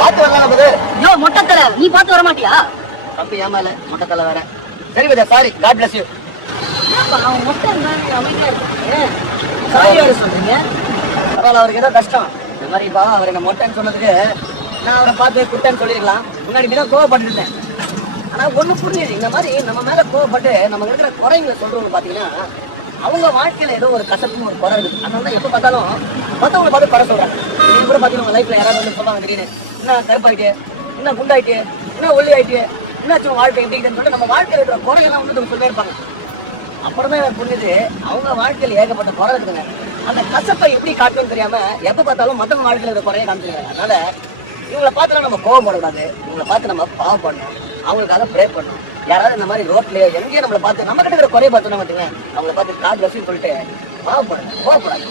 பாத்து வரலாம் பதர். யோ மொட்டை தலை, நீ பார்த்து வர மாட்டியா? தம்பி ஏமால மொட்டை தலை வேற. சரி பதர், சாரி, காட் பிளஸ் யூ. அவன் மொட்டை இருந்தா அமைதியா இருக்காங்க. சாரி வேற சொல்றீங்க. பரவாயில்ல, அவருக்கு ஏதோ கஷ்டம். இந்த மாதிரி இப்போ அவர் என்ன மொட்டைன்னு சொன்னதுக்கு நான் அவரை பார்த்து குட்டேன்னு சொல்லிருக்கலாம். முன்னாடி மீதான் கோவப்பட்டு இருந்தேன். ஆனா ஒண்ணு புரியுது, இந்த மாதிரி நம்ம மேல கோவப்பட்டு நம்ம இருக்கிற குறைங்களை சொல்றவங்க பாத்தீங்கன்னா அவங்க வாழ்க்கையில ஏதோ ஒரு கசப்புன்னு ஒரு குறை இருக்கு. அதனால தான் எப்ப பார்த்தாலும் மத்தவங்களை பார்த்து குறை சொல்றாங்க. நீங்க கூட பாத்தீங்கன்னா உங்க லைஃப்ல யாராவது வந்து சொல்லுவாங்க திடீர்னு, என்ன கருப்பாயிட்டு, என்ன குண்டாயிட்டு, என்ன ஒல்லி ஆயிட்டு, என்னாச்சும் வாழ்க்கை எப்படின்னு சொல்லிட்டு நம்ம வாழ்க்கையில இருக்கிற குறையெல்லாம் வந்து சொல்லிட்டே இருப்பாங்க. அப்புறம் தான் எனக்கு புரியுது, அவங்க வாழ்க்கையில ஏகப்பட்ட குறை இருக்குங்க. அந்த கசப்பை எப்படி காட்டணும்னு தெரியாம எப்ப பார்த்தாலும் மத்தவங்க வாழ்க்கையில இருக்கிற குறைய காமிச்சிருக்காங்க. அதனால இவங்களை பார்த்து நம்ம கோவம் போடக்கூடாது, இவங்களை பார்த்து நம்ம பாவப்படணும், அவங்களுக்காக ப்ரே பண்ணணும். யாராவது இந்த மாதிரி ரோட்ல எங்கேயும் நம்மளை பார்த்து நம்ம கிட்ட இருக்கிற குறைய பார்த்தோம்னா பார்த்தீங்கன்னா அவங்களை பார்த்து காட் வசூல் சொல்லிட்டு பாவப்படணும், கோவப்படாது.